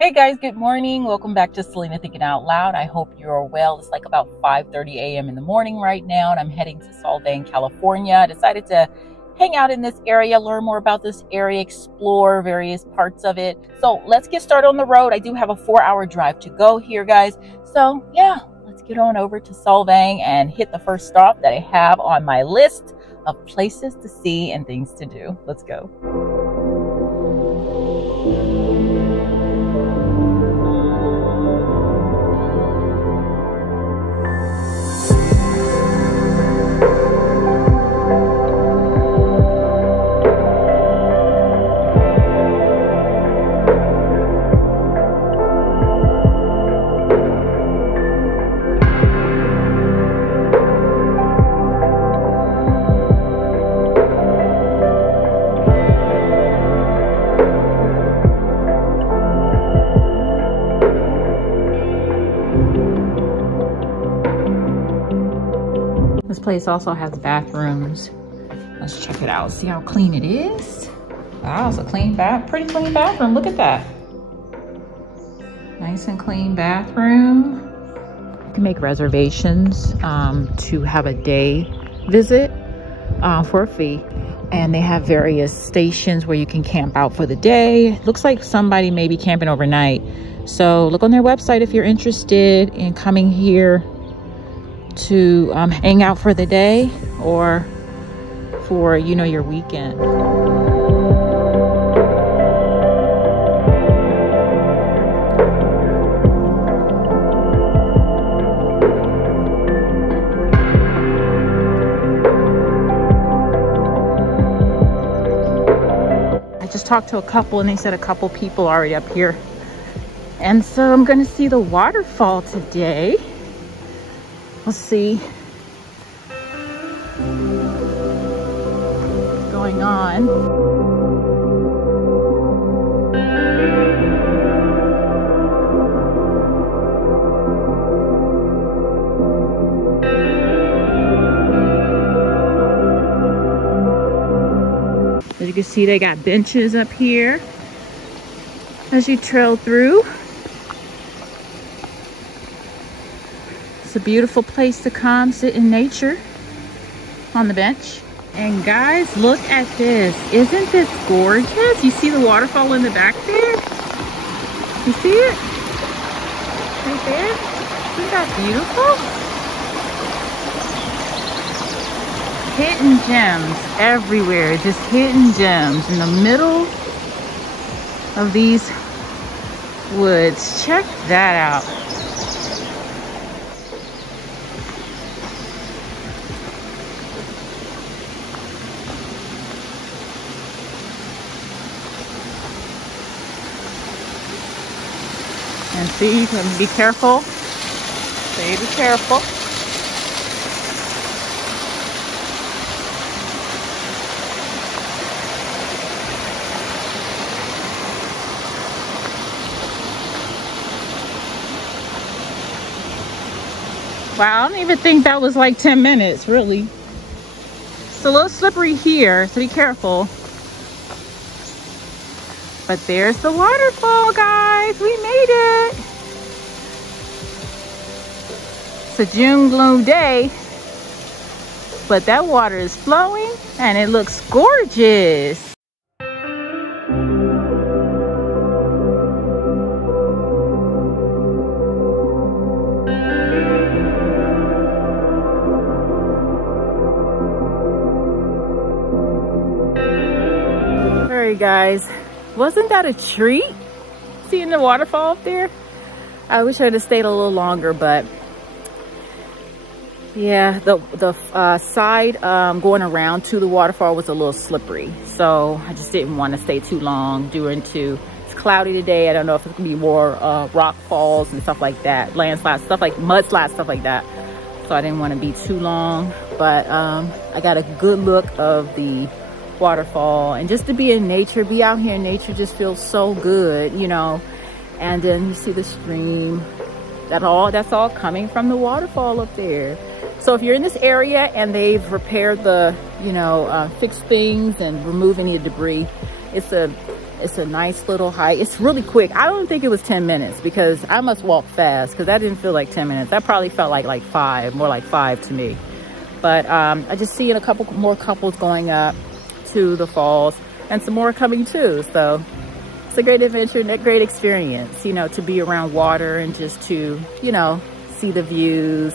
Hey guys, good morning. Welcome back to Selena Thinking Out Loud. I hope you're well. It's like about 5:30 a.m. in the morning right now, and I'm heading to Solvang, California. I decided to hang out in this area, learn more about this area, explore various parts of it. So let's get started on the road. I do have a 4-hour drive to go here, guys. So yeah, let's get on over to Solvang and hit the first stop that I have on my list of places to see and things to do. Let's go. This place also has bathrooms. Let's check it out, see how clean it is. Wow, it's a clean pretty clean bathroom. Look at that. Nice and clean bathroom. You can make reservations to have a day visit for a fee. And they have various stations where you can camp out for the day. Looks like somebody may be camping overnight. So look on their website if you're interested in coming here to hang out for the day or for, you know, your weekend. I just talked to a couple and they said a couple people are already up here. And so I'm gonna see the waterfall today. Let's see what's going on. As you can see, they got benches up here as you trail through. It's a beautiful place to come, sit in nature on the bench. And guys, look at this. Isn't this gorgeous? You see the waterfall in the back there? You see it? Right there? Isn't that beautiful? Hidden gems everywhere, just hidden gems in the middle of these woods. Check that out. And see, you can be careful. Stay be careful. Wow, I don't even think that was like 10 minutes, really. It's a little slippery here, so be careful. But there's the waterfall, guys. We made it. It's a June gloom day, but that water is flowing and it looks gorgeous. All right, guys. Wasn't that a treat? Seeing the waterfall up there? I wish I'd have stayed a little longer, but yeah, the side going around to the waterfall was a little slippery. So I just didn't want to stay too long it's cloudy today. I don't know if it's gonna be more rock falls and stuff like that, landslides, stuff like mudslides, stuff like that. So I didn't want to be too long, but I got a good look of the waterfall, and just to be in nature, be out here in nature just feels so good, you know. And then you see the stream, that's all coming from the waterfall up there. So if you're in this area and they've repaired the, fixed things and remove any debris, it's a It's a nice little hike. It's really quick. I don't think it was 10 minutes because I must walk fast because that didn't feel like 10 minutes. That probably felt like 5, more like 5 to me. But I just see a couple more couples going up to the falls and some more coming too. So it's a great adventure and a great experience, you know, to be around water and just to, you know, see the views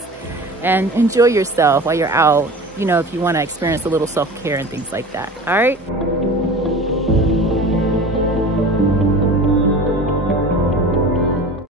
and enjoy yourself while you're out, you know, if you want to experience a little self-care and things like that. All right.